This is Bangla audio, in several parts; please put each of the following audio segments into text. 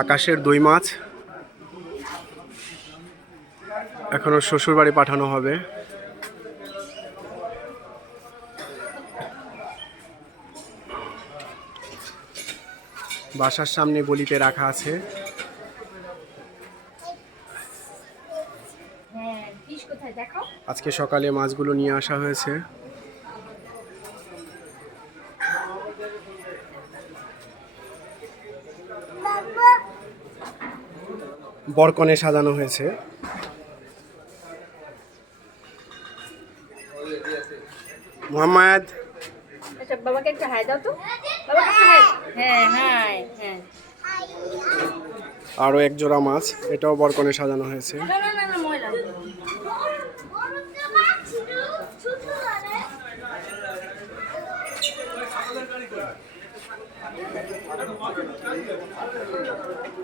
আকাশের দই মাছ এখনো শ্বশুর বাড়ি পাঠানো হবে। বাসার সামনে গলিতে রাখা আছে। আজকে সকালে মাছগুলো নিয়ে আসা হয়েছে। বরকনে সাজানো হয়েছে। মোহাম্মদ, আচ্ছা বাবাকে একটা হাই দাও তো। বাবাকে একটা হাই। হ্যাঁ হাই হ্যাঁ। আরো এক জোড়া মাছ, এটাও বরকনে সাজানো হয়েছে। না না না না ময়লা।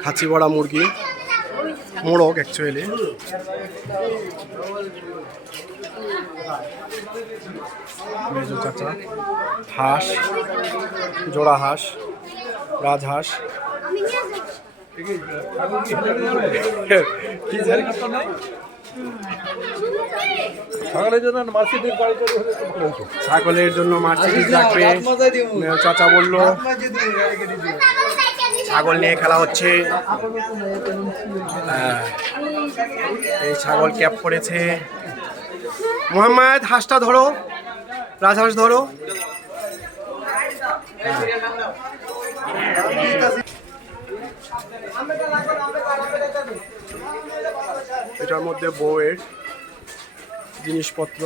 খাঁচি বড়া মুরগি, মোড়ক অ্যাকচুয়ালি। মেজো চাচা, হাঁস, জোড়া হাঁস, রাজহাঁস। ছাগলের জন্য মার্সিডিজ লাগবে। চাচা বললো ছাগল নিয়ে খেলা হচ্ছে। এই ছাগল ক্যাপ পড়েছে। মোহাম্মদ, হাঁসটা ধরো, রাজহাঁস ধরো। এটার মধ্যে বউয়ের জিনিসপত্র।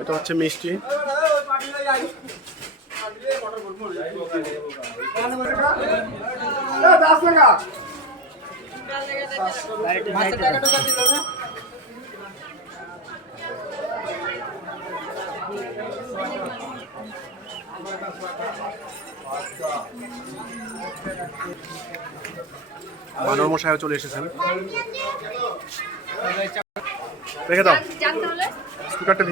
এটা হচ্ছে মিষ্টি। বানর মশাইও চলে এসেছেন। রেখে দাও স্পিকারটা।